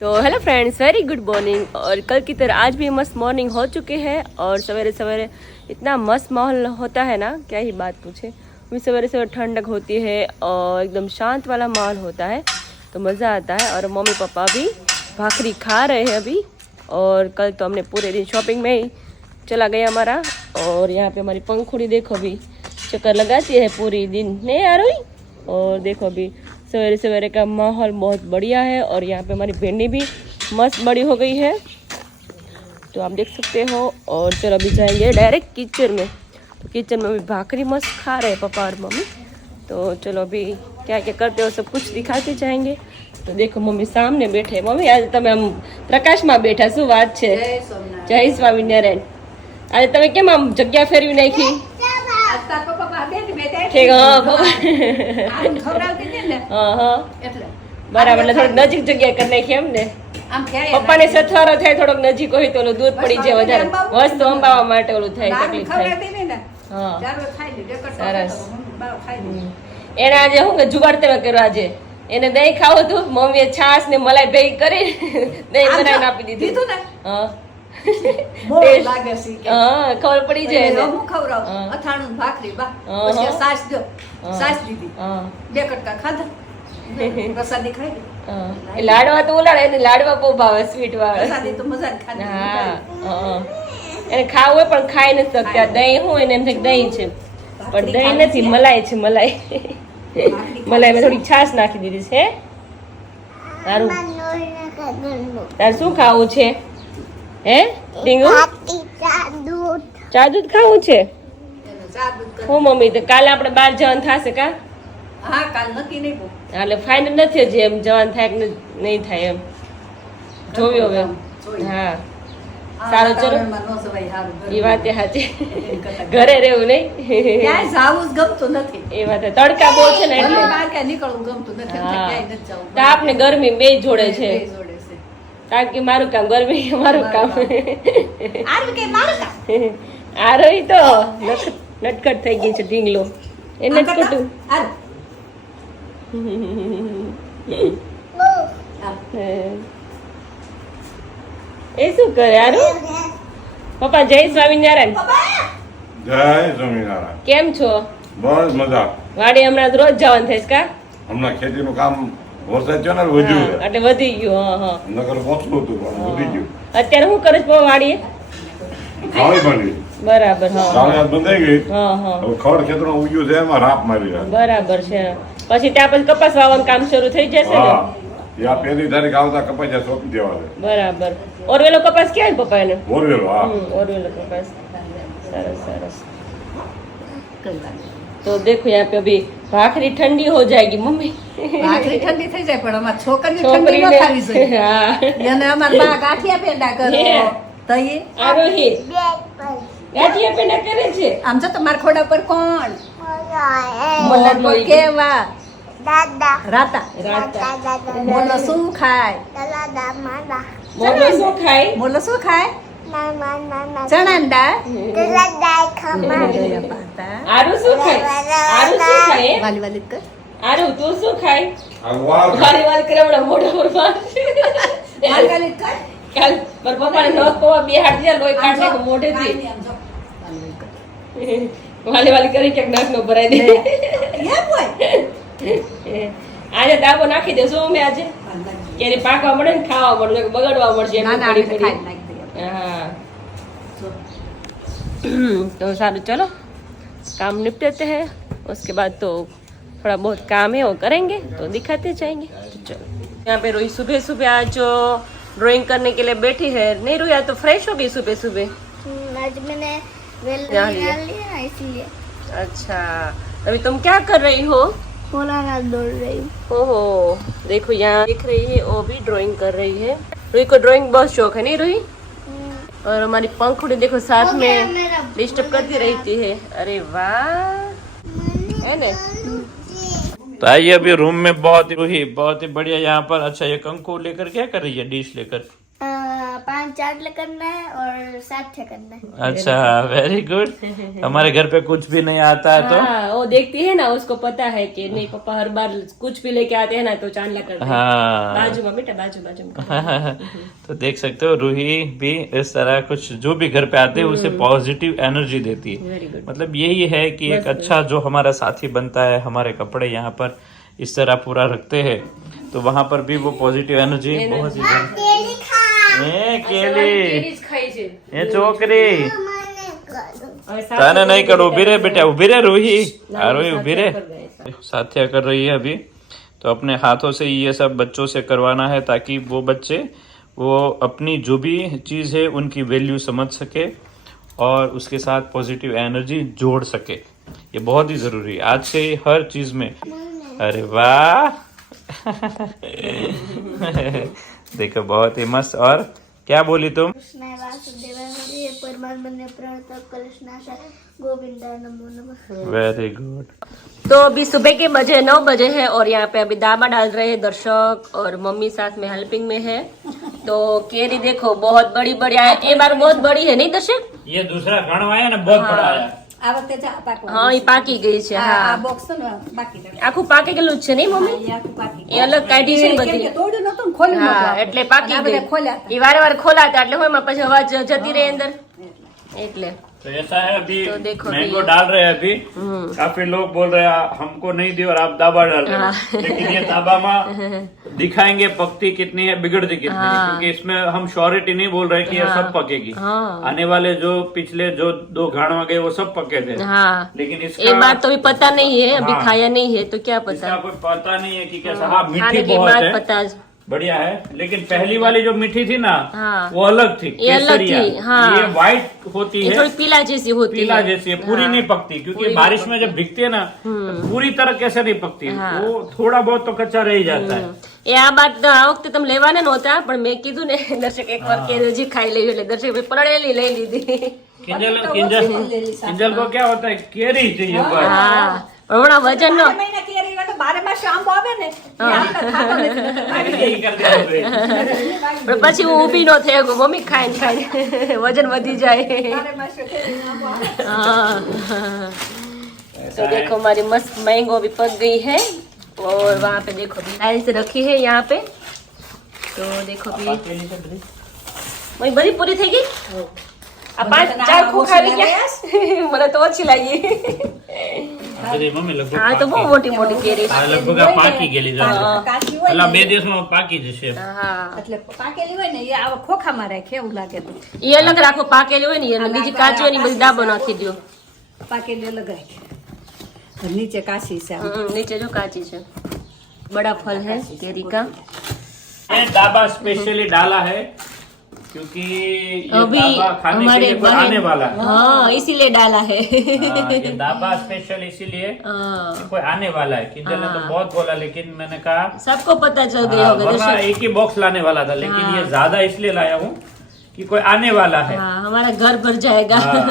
तो hello friends, very good morning. और कल की तरह आज भी मस्त मॉर्निंग हो चुके हैं और सवेरे सवेरे इतना मस्त माहौल होता है ना, क्या ही बात पूछे। अभी सवेरे सवेरे ठंडक होती है और एकदम शांत वाला माहौल होता है तो मज़ा आता है। और मम्मी पापा भी भाखरी खा रहे हैं अभी। और कल तो हमने पूरे दिन शॉपिंग में ही चला गया हमारा। और यहाँ पे हमारी पंखुड़ी देखो अभी चक्कर लगाती है पूरी दिन, नहीं आ रही। और देखो अभी सवेरे सवेरे का माहौल बहुत बढ़िया है। और यहाँ पे हमारी भिंडी भी मस्त बड़ी हो गई है, तो आप देख सकते हो। और चलो अभी जाएंगे डायरेक्ट किचन में। तो किचन में अभी भाखरी मस्त खा रहे हैं पापा और मम्मी। तो चलो अभी क्या क्या करते हो सब कुछ दिखाते जाएंगे। तो देखो मम्मी सामने बैठे। मम्मी आज તમે આમ પ્રકાશમાં બેઠા, શું વાત છે? જય સ્વામિનારાયણ। આજે તમે કેમ આમ જગ્યા ફેરવી નાખી? ઠીક, હા બરાબર, એટલે થોડીક નજીક જગ્યા કરી નાખી એમ ને? પપ્પાને સથવારો થાય થોડોક નજીક હોય તો ઓલું દૂધ પડી જાય વધારે, વસ્તુ અંબાવવા માટે ઓલું થાય, તકલીફ થાય। હા સરસ। એને આજે શું કે જુગાડ તમે કર્યો આજે? એને દહીં ખાવું હતું, મમ્મીએ છાશ ને મલાઈ ભેગી કરી દહીં બનાવીને આપી દીધું ને। હા ખબર પડી જાય ને। અથાણું ભાખરી બા પછી સાસ દો, સાસ દીધી, બે કટકા ખાધા, પ્રસાદી ખાઈ ગઈ। લાડવા તો ઓલાડે, એને લાડવા બહુ ભાવે, સ્વીટ ભાવે। પ્રસાદી તો મજા જ ખાધી। હા એને ખાવું હોય પણ ખાઈ નથી શકતા। દહીં હું એને એમ થાય દહીં છે પણ દહીં નથી, મલાઈ છે, મલાઈ। મલાઈ મેં થોડી છાશ નાખી દીધી છે। તારું તારે શું ખાવું છે હે ડીંગુ? ચા દૂધ ખાવું છે? હું મમ્મી તો કાલે આપણે બહાર જવાનું થશે કા? હા કાલ નક્કી નહીં બહુ, એટલે ફાઇનલ નથી હજી, એમ જવાનું થાય કે નહીં થાય એમ જોયું હવે। હા સારું ચલો, એ વાત સાચી, ઘરે રહેવું નહીં, ક્યાંય જાવું જ ગમતું નથી। એ વાત તડકા બહુ છે ને એટલે બહાર ક્યાંય નીકળવું ગમતું નથી, ક્યાંય નથી જવું। તો આપને ગરમી બે જોડે છે, બે જોડે છે, કારણ કે મારું કામ ગરમી, મારું કામ આરું કે મારું કામ। આ રહી તો નટકટ થઈ ગઈ છે ઢીંગલો, એ નટકટું। એ શું કરે આરું? પપ્પા જય સ્વામિનારાયણ। જય સ્વામિનારાયણ। કેમ છો? બસ મજા। વાડી હમણાં રોજ જવાનું થઈશ કા? હમણાં ખેતીનું કામ વરસાદ થયો ને વધ્યું છે, એટલે વધી ગયું। હા હા નકર ઓછું હતું પણ વધી ગયું। અત્યારે શું કરે છે વાડીએ? ખાવી બની બરાબર। હા ચાલે આજ બંધાઈ ગઈ। હા હા હવે ખડ ખેતરમાં ઉગ્યું છે, એમાં રાપ મારી રહ્યા। બરાબર છે। પછી ત્યાં પછી કપાસ વાવવાનું કામ શરૂ થઈ જશે ને? હા યા પહેલી તારીખ આવતા કપાસિયા સોંપી દેવા છે। બરાબર। ઓરવેલો કપાસ ક્યાં પપ્પા એને? બોરવેલો હા ઓરવેલો કપાસ, સરસ સરસ। तो देखो यहाँ पे अभी भाखरी ठंडी हो जाएगी मम्मी। ભાખરી ઠંડી થઈ જાય પણ અમાર છોકરીને ઠંડી ન ખાવી જોઈએ। हाँ એને અમાર બા ગાંઠિયા પેંડા કરો તઈએ आरोही गाठिया पे ना करे छे। આમ જો તમાર ખોડા પર કોણ મોલર પર કેવા દાદા રાતા राता મોલો શું ખાય? मोलो सो खाई? મોલો શું ખાય? ના ચણાની દાળ। દાદા ખમા જયા પાતા आरु सो खाई? आरु सो खाए? વાલી વાલી કર आरु तू सो खाई? આ વાળ वाली वाली करे बड़ा मोटा पर વાલી વાલી કર काल पर पापा ने नोक को बे हाथ दिया लोई काटने को मोटे थी। આમ જો વાલી કર वाली वाली करे के नाक नो भराई दे। એ બોય આજે દાબો નાખી દેશો અમે આજે કેરી પાકવા મળે ને ખાવા મળે, બગડવા મળશે ના એટલું ના પડી આપણે પડી। ખાઈ નાખી દઈએ। हाँ तो सारू चलो काम निपटाते हैं, उसके बाद तो थोड़ा बहुत काम है वो करेंगे तो दिखाते जाएंगे। तो चलो यहाँ पे रोई सुबह सुबह आज ड्राइंग करने के लिए बैठी है। नहीं रोई आज तो फ्रेश हो गई सुबह सुबह। आज मैंने वेल यहाँ डाल लिया। लिया इसलिए अच्छा अभी तुम क्या कर रही हो? बोला दौड़ रही हूँ। ओहो देखो यहाँ दिख रही है, वो भी ड्राइंग कर रही है। रोई को ड्राइंग बहुत शौक है, नहीं रोई? और हमारी पंखुड़ी देखो साथ में डिस्टर्ब करती रहती है। अरे वाह, है ना? तो आइए अभी रूम में बहुत ही बढ़िया यहाँ पर। अच्छा ये कंकु लेकर क्या कर रही है? डिश लेकर पांच चाट करना है और 7 करना है। अच्छा, वेरी गुड। हमारे घर पे कुछ भी नहीं आता है तो हाँ, वो देखती है ना, उसको पता है कि नहीं पापा हर बार कुछ भी लेके आते हैं ना तो चांदला करते हैं। हाँ बाजू में बेटा, बाजू बाजू में। तो देख सकते हो रूही भी इस तरह कुछ जो भी घर पे आते हैं उसे पॉजिटिव एनर्जी देती है। Very good. मतलब यही है कि एक अच्छा जो हमारा साथी बनता है, हमारे कपड़े यहाँ पर इस तरह पूरा रखते हैं तो वहां पर भी वो पॉजिटिव एनर्जी बहुत ही केली खा ए केली खाई છે એ છોકરી મને કરું। તને નહીં કરું, ઉભી રે बेटा, उभी रे रूही। रूही उभी रे। साथया कर रही है अभी, तो अपने हाथों से ये सब बच्चों से करवाना है ताकि वो बच्चे वो अपनी जो भी चीज़ है उनकी वैल्यू समझ सके और उसके साथ पॉजिटिव एनर्जी जोड़ सके। ये बहुत ही ज़रूरी है आज से हर चीज़ में। अरे वाह देखो बहुत ही मस्त। और क्या बोली तुम? कृष्णाय वासुदेवाय परमात्मने प्रणतः कृष्णाय गोविंदाय नमो नमः। Very good. तो अभी सुबह के बजे 9 बजे है और यहाँ पे अभी दामा डाल रहे हैं दर्शक और मम्मी साथ में हेल्पिंग में है। तो केरी देखो बहुत बड़ी बड़ी है, ये बार बहुत बड़ी है नहीं दर्शक? ये दूसरा घणो आया ना बहुत बड़ा आया। આ વખતે જા પાકવા हाँ, ये पाकी गई છે। આ हाँ, બોક્સ છે ને બાકી છે આખું પાકી ગયેલું જ છે નહીં મમ્મી? એ આખું બાકી એ અલગ કાઢી છે ને કેમ બધી। કે તોડ્યું નતું ને ખોલ્યું નતું હા, આપણે. એટલે પાકી અને આ બધા ગઈ। ખોલ્યા હતા. એ વારે વારે ખોલાતા એટલે હોય પછી અવાજ જતી રહે અંદર એટલે। तो ऐसा है अभी तो देखो मैंगो भी- डाल रहे हैं अभी। काफी लोग बोल रहे हैं हमको नहीं दी और आप दाबा डाल रहे हैं, लेकिन ये दाबा में दिखाएंगे पकती कितनी है बिगड़ती कितनी है, क्योंकि इसमें हम श्योरिटी नहीं बोल रहे कि ये सब पकेगी। हाँ। आने वाले जो पिछले जो 2 घाणवा गए वो सब पके थे, हाँ, लेकिन ये इसका बात तो अभी पता नहीं है, अभी हाँ। खाया नहीं है तो क्या इसका पता। कोई पता नहीं है कि कैसा। हाँ खाने मीठी के बहुत बाद है, पता। बढ़िया है, लेकिन पहली वाली जो मीठी थी ना हाँ। वो अलग थी, ये अलग केसरिया। थी, हाँ। ये व्हाइट होती ये है, थोड़ी पीला जैसी होती पीला है। जैसी है, पूरी नहीं पकती, क्योंकि बारिश में जब भीगती है ना तो पूरी तरह कैसे नहीं पकती, हाँ। वो थोड़ा बहुत तो कच्चा रह ही जाता है। એ આ બાત આ વખતે તમે લેવાના નહોતા પણ મેં કીધું ને દર્શક એકવાર કેરી ખાઈ લેવી એટલે દર્શક ભાઈ પલળેલી લઈ લીધી। किंजल को क्या होता है, केरी चाहिए बस। હા પણ હમણાં વજન નો 12 મહિના કેરી વાળો 12 માસ આંબો આવે ને એ આપણે ખાતો નથી यही कर दिया उसने। પણ પછી હું ઊભી ન થઈ શકું મમ્મી ખાઈને ખાઈને વજન વધી જાય। 12 માસ કેરી આંબો આવે हाँ। तो देखो हमारी मस्त मैंगो अभी पक गई है और वहाँ पे देखो अभी लाइन से रखी है यहाँ पे। तो देखो अभी वही बड़ी पूरी थी गई। अब 5-4 खोखा भी क्या મને તો ઓછી લાગી। अरे मम्मी लगभग हाँ तो બહુ મોટી મોટી કેરી આ લગભગ આ પાકી ગયેલી છે કાચી હોય એટલે ને 2 દિવસમાં પાકી જશે। હા એટલે પાકેલી હોય ને એ આવા ખોખામાં રાખે એવું લાગે તો એ અલગ રાખો પાકેલી હોય ને અને બીજી કાચી હોય ને બધી દાબો નાખી દો। પાકેલી અલગ રાખે નીચે કાચી છે આમ. नीचे जो काची है बड़ा फल है केरी का। ये दाबा स्पेशली डाला है क्योंकि ये अभी दाबा खाने के हमारे लिए कोई आने वाला है। हाँ इसीलिए डाला है। हाँ, ये दाबा स्पेशल इसीलिए हाँ, कि कोई आने वाला है। किंजल ने तो बहुत बोला, लेकिन मैंने कहा सबको पता चल गया होगा वरना दर्शक। एक ही बॉक्स लाने वाला था, लेकिन ये ज्यादा इसलिए लाया हूँ कि कोई आने वाला है। हाँ हमारा घर भर जाएगा। हाँ,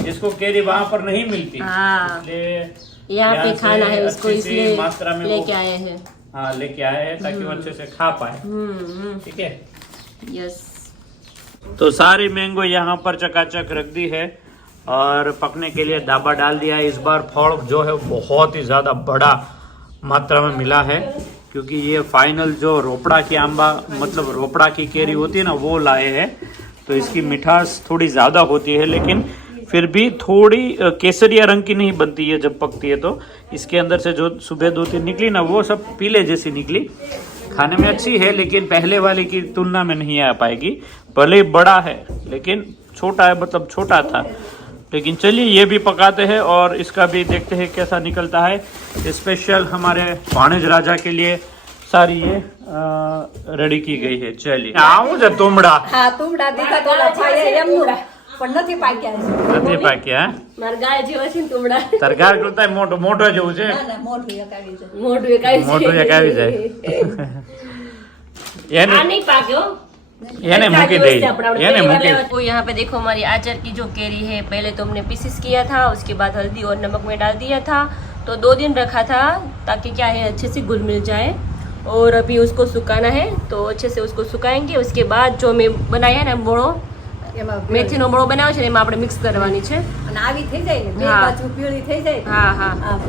जिसको केरी वहाँ पर नहीं मिलती, हाँ इसलिए यहाँ पे से खाना है उसको अच्छी सी इसलिए मात्रा में लेके वो आए हैं। हाँ लेके आए हैं ताकि वो अच्छे से खा पाए। ठीक है। यस तो सारी मैंगो यहाँ पर चकाचक रख दी है और पकने के लिए दाबा डाल दिया है। इस बार फल जो है बहुत ही ज्यादा बड़ा मात्रा में मिला है, क्योंकि ये फाइनल जो रोपड़ा की आंबा मतलब रोपड़ा की केरी होती है ना वो लाए हैं। तो इसकी मिठास थोड़ी ज्यादा होती है, लेकिन फिर भी थोड़ी केसरिया रंग की नहीं बनती है जब पकती है। तो इसके अंदर से जो सुबह 2-3 निकली ना वो सब पीले जैसी निकली। खाने में अच्छी है, लेकिन पहले वाली की तुलना में नहीं आ पाएगी। भले ही बड़ा है लेकिन छोटा है, मतलब छोटा था। लेकिन चलिए ये भी पकाते हैं और इसका भी देखते हैं कैसा निकलता है। स्पेशल हमारे भाणेज राजा के लिए सारी ये रेडी की गई है। चलिए आऊँ जा तुमड़ा હા તુમડા દીધા તો ઓલા ભાઈએ એમનું પણ નથી પાક્યા છે. નથી પાક્યા મારા ગાય જેવા છે ને તુમડા। તરગાર કરતા મોટો મોટો જેવું છે, ના ના મોઢું એકાવી છે મોટું એક આવી મોટું એક આવી જાય। આ એને नहीं पाक्यो। એને મૂકી દઈ, એને મૂકી तो यहाँ पे देखो हमारी आचार की जो केरी है पहले तो हमने पीसेस किया था, उसके बाद हल्दी और नमक में डाल दिया था। तो 2 दिन रखा था ताकि क्या है अच्छे से घुल मिल जाए। और अभी उसको सुखाना है, तो अच्छे से उसको सुखाएंगे। उसके बाद जो मैं बनाया है ना मोड़ो, એમાં મેથીનો મોળો બનાવ્યો છે ને એમાં આપણે મિક્સ કરવાની છે। અને આવી થઈ જાય ને બે હા. બાજુ પીળી થઈ જાય ને, હા હા આમ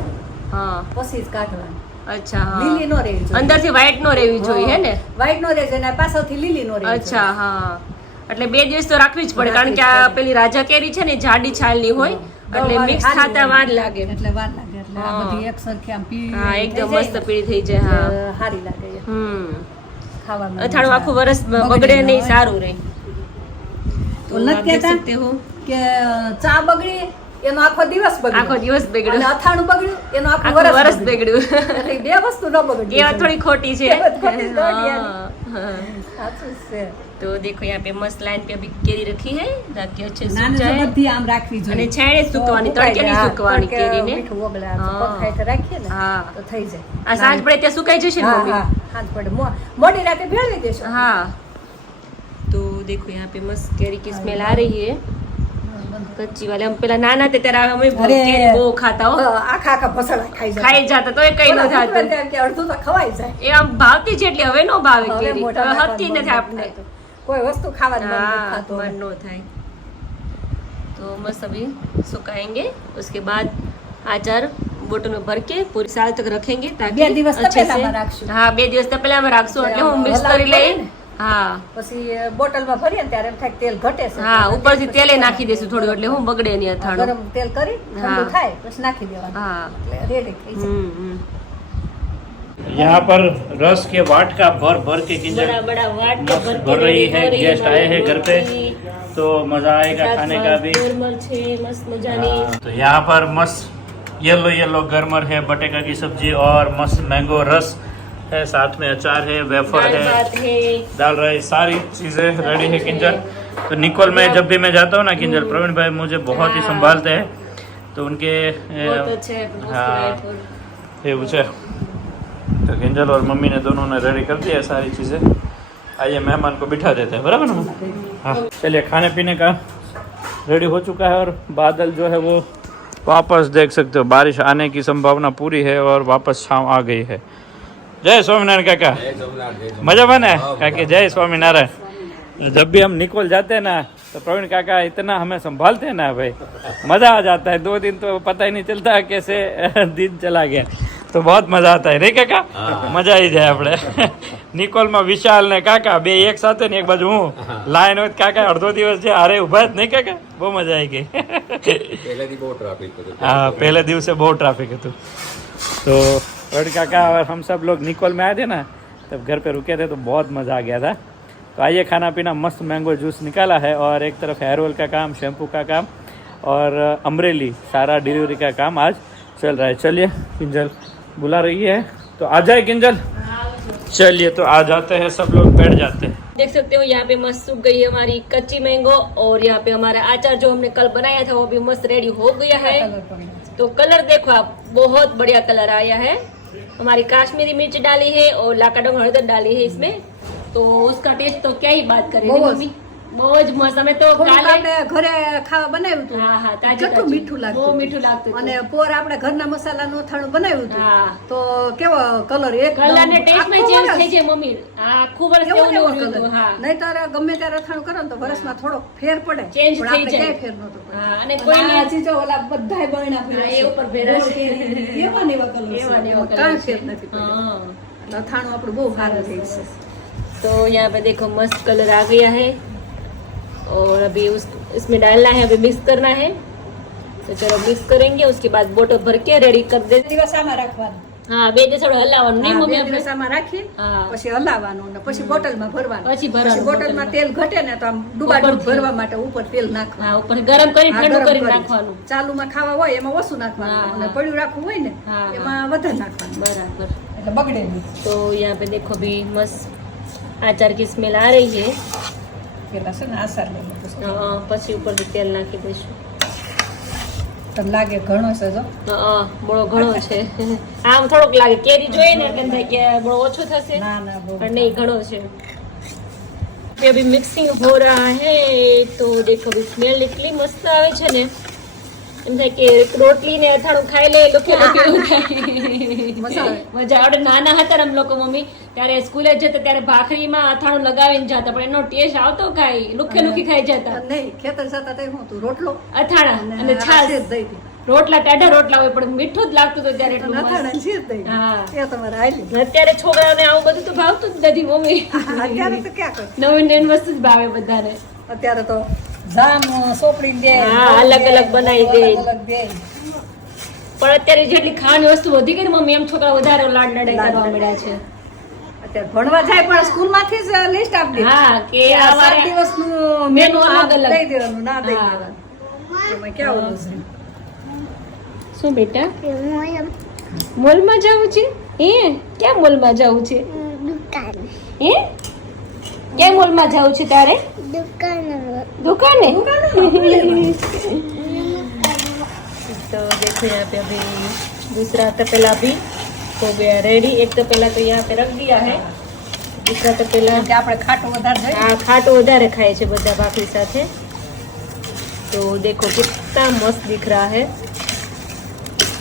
હા, પછી જ કાઢવાની. અચ્છા હા, લીલી નો રહેવી જોઈએ. અંદરથી વ્હાઈટ નો રહેવી જોઈએ હે ને? વ્હાઈટ નો રહેશે અને પાછળથી લીલી નો રહેવી અચ્છા હા, એટલે 2 દિવસ તો રાખવી જ પડે, કારણ કે આ પેલી રાજા કેરી છે ને જાડી છાલની હોય, એટલે મિક્સ થતા વાર લાગે। જોઈએ. એટલે વાર લાગે એટલે આ હા. બધી એક સરખી આમ પીળી હા, થઈ એકદમ જાય મસ્ત ને, પીળી થઈ જાય। હા, એટલે સારી લાગે એ ખાવામાં. અથાણું આખું વરસ બગડે બગડે નહીં, ન સારું રહે। તો તો નથી આપ દેખ કહેતા सकते हो, કે ચા બગડી એનો આખો દિવસ બગડ્યો, આખો દિવસ અને બગડ્યો, અથાણું બગડ્યું એનો આખું આખું વરસ વરસ બગડ્યું. બગડ્યું। એટલે ઈ બે વસ્તુ ન બગડવી ये बात थोड़ी खोटी है। ये बात खोटी है, खोटी है। हाँ, સાચું જ છે. तो देखो यहाँ पे मस्त लाइन पे अभी केरी रखी है ताकि अच्छे से નાની सूख जाए, બધી આમ રાખવી અને જોઈએ. છાંયડે જ સુકવાની, તો તડકે નહીં હા, સુકવાની તડકે કેરીને। મીઠું ઓગળે, આમ હા. પંખાએ તો રાખીએ ને હા, તો થઈ જાય. આ સાંજ પડે ત્યાં સુકાઈ જશે ને હા, મમ્મી? હા, સાંજ પડે મોડી રાતે ભેળવી દેશો. हाँ, तो देखो यहाँ पे मस्त केरी की स्मेल आ रही है, कच्ची वाले। हम पहला नाना थे ત્યારે અમે અરે. કેરી બહુ ખાતા હો, આખા આખા ભસડા ખાઈ જાય. ખાઈ જતા તો એ કઈ ન ઓલા થાતું, ઉતરે તેમ કે અડધું તો ખવાઈ જાય. એ આમ ભાવતી છે એટલે હવે નો ભાવે હવે કેરી, મોઢા હવે નાખવાનું હતી મન નથી આપણે। થતું. કોઈ વસ્તુ ખાવાનું મન નથી हाँ, થતું. मन नो થાય। तो मस्त अभी सुखाएंगे, उसके बाद आचार बोतल में भर के पूरी साल तक रखेंगे ताकि 2 દિવસ अच्छे से। તપેલામાં રાખશું. हाँ, 2 દિવસ તપેલામાં રાખશું એટલે હું મિક્સ કરી લઈ। હા પછી બોટલમાં ભરીએ ને ત્યારે એમ થાય કે તેલ ઘટે છે. હા, ઉપરથી તેલે નાખી દેશું થોડું, એટલે હું બગડે નહીં અથાણું। ગરમ તેલ કરી ઠંડુ હા. થાય પછી નાખી દેવાનું. हाँ, એટલે રેડી થઈ જાય. यहाँ पर रस के वाट का भर भर के किंजल बड़ा बड़ा वाट मस्त भर के भर रही रेडी है। हो रही गेस्ट आए हैं घर पे, तो मजा आएगा खाने का भी। गरमर छे मस्त मजानी। हाँ, तो यहाँ पर मस्त येलो येलो गरमर है, बटेका की सब्जी और मस्त मैंगो रस है, साथ में अचार है, वेफर दाल है, भात है। डाल रहे, सारी चीजें रेडी है किंजल। तो निकोल में जब भी मैं जाता हूँ ना किंजल, प्रवीण भाई मुझे बहुत ही हाँ। संभालते हैं, तो उनके बहुत अच्छे है, बहुत हाँ। right। ये पूछे तो किंजल और मम्मी ने दोनों ने रेडी कर दिया है सारी चीज़ें। आइए मेहमान को बिठा देते हैं, बराबर ना? हाँ, चलिए खाने पीने का रेडी हो चुका है, और बादल जो है वो वापस देख सकते हो, बारिश आने की संभावना पूरी है और वापस छाँव आ गई है। जय स्वामीनारायण काका, मजा बना काकी? जय स्वामीनारायण। जब भी हम निकोल जाते हैं ना तो प्रवीण काका इतना हमें संभालते हैं ना भाई, मजा आ जाता है। 2 दिन तो पता ही नहीं चलता कैसे दिन चला गया, तो बहुत मजा आता है रे काका, મજા આવી જાય આપણે। નિકોલમાં વિશાલ ને કાકા બે એક સાથે ને એક બાજુ હું, લાઈન હોય કાકા અડધો દિવસ છે હારે ઉભા જ નહીં કાકા, બહુ મજા આવી ગઈ। हाँ, पहले દિવસે બહુ ટ્રાફિક હતું। तो प्रवीण काका और हम सब लोग निकोल में आए थे ना, तब घर पे रुके थे तो बहुत मज़ा आ गया था। तो आइए खाना पीना, मस्त मैंगो जूस निकाला है, और एक तरफ हेयर ऑयल का काम, शैम्पू का काम, और अमरेली सारा डिलीवरी का काम आज चल रहा है। चलिए किंजल बुला रही है, तो आ जाए किंजल। चलिए तो आ जाते हैं, सब लोग बैठ जाते हैं। देख सकते हो यहाँ पे मस्त सूख गई है हमारी कच्ची मैंगो, और यहाँ पे हमारा अचार जो हमने कल बनाया था वो भी मस्त रेडी हो गया है। तो कलर देखो आप, बहुत बढ़िया कलर आया है। हमारी काश्मीरी मिर्च डाली है और लाकाडोंग हळदर डाली है इसमें, तो उसका टेस्ट तो क्या ही बात करें मम्मी, બહુ જ મસ્ત। અમે તો થોડુંક કાલે આપણે ઘરે ખાવા બનાવ્યું હતું. હા હા તાજું કેટલું તાજું. મીઠું લાગતું. બહુ મીઠું લાગતું અને હતું. પોર આપણે ઘરના મસાલાનું અથાણું બનાવ્યું હતું. હા. તો કેવો કલર એક કલર ને ટેસ્ટ માં ચેન્જ થઈ જાય મમ્મી, આ આખું વર્ષ કેવો એવું કેવો એવું કલર. હતું। હા, નહીંતર ગમે ત્યારે અથાણું કરો ને તો વરસમાં થોડો ફેર પડે. Change પણ થઈ આપણે જાય. ક્યાંય ફેર નહોતો પડ્યો. હા, અને અને કોઈને આ હજી જો ઓલા બધાય બરણા હા, ભર્યા એ છે. ઉપર ભર્યા છે. એવા ને એવા કલર છે. એવા ને એવા એમાં colour કાંઈ છે। ફેર નથી પડ્યો. हाँ। અને અથાણું આપણું બહુ સારું થઈ છે. तो यहाँ पे देखो मस्त कलर आ गया है, और अभी इसमें डालना है, अभी मिक्स करना है। तो चलो मिक्स करेंगे, उसके बाद बोटल भर के रेडी कर दे। દિવસ આમાં રાખવાનું. हाँ, 2 દિવસ થોડું હલાવવાનું નહીં હા, મમ્મી 2 આપણે? દિવસ આમાં રાખી હા। પછી હલાવવાનું ને પછી બોટલમાં ભરવાનું. પછી ભરવાનું પછી બોટલમાં તેલ ઘટે ને તો આમ ડુબાડુબ ઉપરથી. ભરવા માટે ઉપર તેલ નાખવાનું. હા, ઉપર ગરમ કરી હા, ઠંડુ ગરમ કરી કરી. નાખવાનું। ચાલુમાં ખાવા હોય એમાં ઓછું નાખવાનું હા, અને હા. પડ્યું રાખવું હોય ને હા, હા. એમાં વધારે નાખવાનું बराबर। એટલે બગડે નહીં. तो यहाँ पे देखो अभी मस्त अचार की स्मेल आ रही है। પેલા છે ને આસાર લઈ લીધું. हाँ, પછી ઉપરથી તેલ નાખી દઈશું। તો લાગે ઘણો છે જો. હા, બળો ઘણો છે। આમ થોડોક લાગે, કેરી જોઈએ ને એટલે એમ થાય કે બળો ઓછો થશે, ના ના બહુ पर नहीं घणो છે। अभी मिक्सिंग हो रहा है, तो देखो अभी स्मेल इतनी मस्त આવે છે ને, એમ થાય કે રોટલી ને અથાણું ખાઈ લે લોકો એવું થાય. મજા આવે. મજા આવડે. નાના હતા ને અમે લોકો મમ્મી ત્યારે સ્કૂલે જતા ત્યારે ભાખરીમાં અથાણું લગાવીને જતા, પણ એનો ટેસ્ટ આવતો કાંઈ લુખે લુખી ખાઈ જતા. નહીં ખેતર જતા તે હું તું રોટલો અથાણા અને છાશ. શેર દઈ દી. રોટલા ટાઢા રોટલા હોય પણ મીઠું જ લાગતું હતું ત્યારે એટલું મસ્ત. નથાણા શેર દઈ દી. હા. એ તમારે હાલી. અત્યારે છોકરાઓને આવું બધું તો ભાવતું જ નથી મમ્મી. અત્યારે તો ક્યાં કરે નવીન નવીન વસ્તુ જ ભાવે બધાને. અત્યારે તો જામ સોપડી દે હા, અલગ અલગ બનાવી દે. અલગ અલગ દે. પણ અત્યારે જેટલી ખાવાની વસ્તુ વધી ગઈ ને મમ્મી એમ છોકરા વધારે લાડ લડાઈ કરવા મળ્યા છે. અત્યારે ભણવા જાય પણ સ્કૂલ માંથી જ લિસ્ટ આપી દે. હા કે કે આ આ 7 વારે દિવસનું મેનુ મેનુ અલગ અલગ. દઈ દેવાનું ના દઈ હા. દેવાનું એમાં ક્યાં ઓલું છે શું બેટા મોયમ મોલમાં જવું છે? હે ક્યાં મોલમાં જવું છે? દુકાન હે ક્યાં મોલમાં જવું છે તારે? દુકાન दुकान है तो देखो यहाँ पे अभी दूसरा तपेला भी हो गया रेडी. एक तपेला तो यहाँ पे रख दिया है, दूसरा तपेला કે આપણે ખાટું વધારે જોઈએ આ ખાટો વધારે ખાય છે બધા ભાખરી સાથે. तो देखो कितना मस्त दिख रहा है.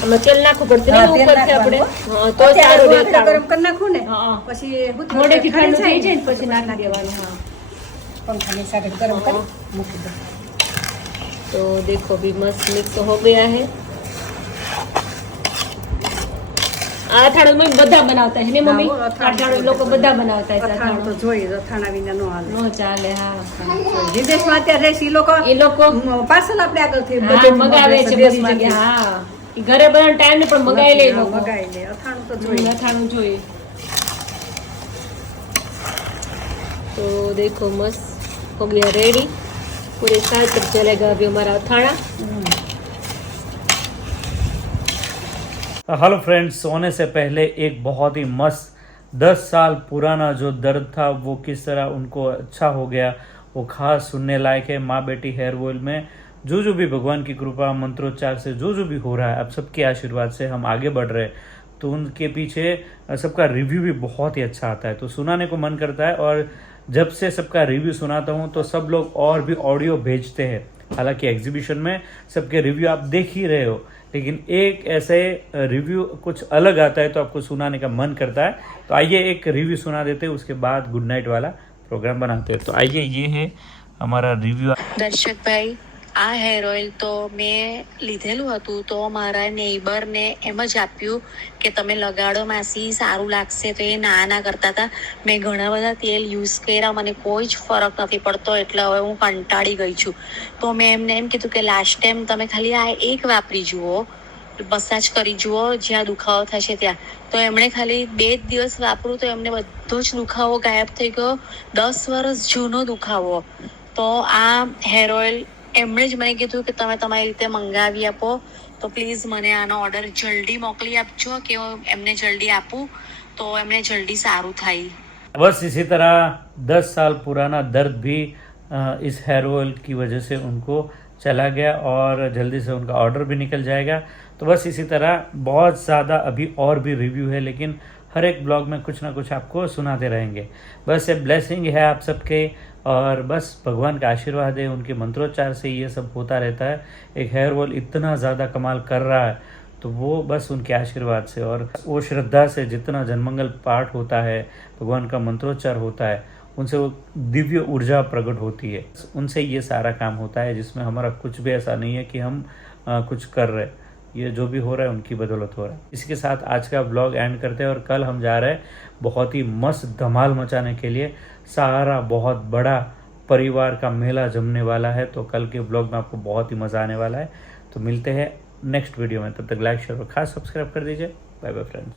हमें तेल नाखવું પડશે ને હા, તેલ ઉપરથી આપણે. નાખવાનું. હા તો અત્યારે સારું આપણે દેખાડે. ગરમ કરી નાખું ને હા. પછી હું મોઢેથી ઠંડુ થઈ જાય જાય ને પછી નાખી દેવાનું. હા પંખાની સાથે ગરમ કરી મૂકી દો तो देखो अभी मस्त मिक्स हो गया है. આ અથાણું મમ્મી બધા બનાવતા છે ને મમ્મી? હા, અથાણું અથાણું લોકો બધા બનાવતા છે. અથાણું તો અથાણું જોઈએ અથાણા વિના નો હાલે નો ચાલે. હા વિદેશમાં અત્યારે રહેશે ઈ લોકો એ લોકો પાર્સલ આપણે આગળથી હા, બધે મગાવે છે બધી દેશમાંથી. જગ્યાએ. હા ઈ ઘરે બનાવવાનો ટાઈમ ને પણ મગાવી લે એ હા, લોકો. મગાવી લે અથાણું તો જોઈએ અથાણું જોઈએ. तो देखो मस्त हो गया रेडी. पूरे साल तक चलेगा अभी हमारा अथाणा. हेलो फ्रेंड्स, सोने से पहले एक बहुत ही मस्त 10 साल पुराना जो दर्द था वो किस तरह उनको अच्छा हो गया, वो खास सुनने लायक है. माँ बेटी हेयर ऑयल में जो भी भगवान की कृपा मंत्रोच्चार से जो भी हो रहा है, अब सबके आशीर्वाद से हम आगे बढ़ रहे हैं, तो उनके पीछे सबका रिव्यू भी बहुत ही अच्छा आता है, तो सुनाने को मन करता है. और जब से सबका रिव्यू सुनाता हूँ तो सब लोग और भी ऑडियो भेजते हैं. हालांकि एग्जीबिशन में सबके रिव्यू आप देख ही रहे हो, लेकिन एक ऐसे रिव्यू कुछ अलग आता है तो आपको सुनाने का मन करता है. तो आइए एक रिव्यू सुना देते हैं, उसके बाद गुड नाइट वाला प्रोग्राम बनाते हैं. तो आइए, ये है हमारा रिव्यू. દર્શકભાઈ, આ હેર ઓઇલ તો મેં લીધેલું હતું તો મારા નેબરને એમ જ આપ્યું કે તમે લગાડો માસી, સારું લાગશે. તો એ ના કરતા હતા. મેં ઘણા બધા તેલ યુઝ કર્યા, મને કોઈ જ ફરક નથી પડતો, એટલે હવે હું કંટાળી ગઈ છું. તો મેં એમને એમ કીધું કે લાસ્ટ ટાઈમ તમે ખાલી આ એક વાપરી જુઓ, મસાજ કરી જુઓ જ્યાં દુખાવો થશે ત્યાં. તો એમણે ખાલી 2 દિવસ વાપરું તો એમને બધો જ દુખાવો ગાયબ થઈ ગયો. 10 વર્ષ જૂનો દુખાવો. તો આ હેર ઓઇલ એમણે જ મને કીધું કે તમે તમારી રીતે મંગાવી આપો, તો પ્લીઝ મને આનો ઓર્ડર જલ્દી મોકલી આપજો કે હું એમને જલ્દી આપું તો એમને જલ્દી સારું થાય. बस इसी तरह 10 साल पुराना दर्द भी इस हेयर ऑयल की वजह से उनको चला गया और जल्दी से उनका ऑर्डर भी निकल जाएगा. तो बस इसी तरह बहुत ज़्यादा अभी और भी रिव्यू है, लेकिन हर एक ब्लॉग में कुछ ना कुछ आपको सुनाते रहेंगे. बस ये ब्लेसिंग है आप सबके, और बस भगवान का आशीर्वाद है, उनके मंत्रोच्चार से ये सब होता रहता है. एक हेयर ऑयल इतना ज़्यादा कमाल कर रहा है तो वो बस उनके आशीर्वाद से और वो श्रद्धा से जितना जनमंगल पाठ होता है, भगवान का मंत्रोच्चार होता है, उनसे वो दिव्य ऊर्जा प्रकट होती है. उनसे ये सारा काम होता है, जिसमें हमारा कुछ भी ऐसा नहीं है कि हम कुछ कर रहे. ये जो भी हो रहा है उनकी बदौलत हो रहा है. इसके साथ आज का ब्लॉग एंड करते हैं और कल हम जा रहे हैं बहुत ही मस्त धमाल मचाने के लिए. सारा बहुत बड़ा परिवार का मेला जमने वाला है, तो कल के ब्लॉग में आपको बहुत ही मज़ा आने वाला है. तो मिलते हैं नेक्स्ट वीडियो में, तब तक लाइक शेयर और खास सब्सक्राइब कर दीजिए. Bye bye friends.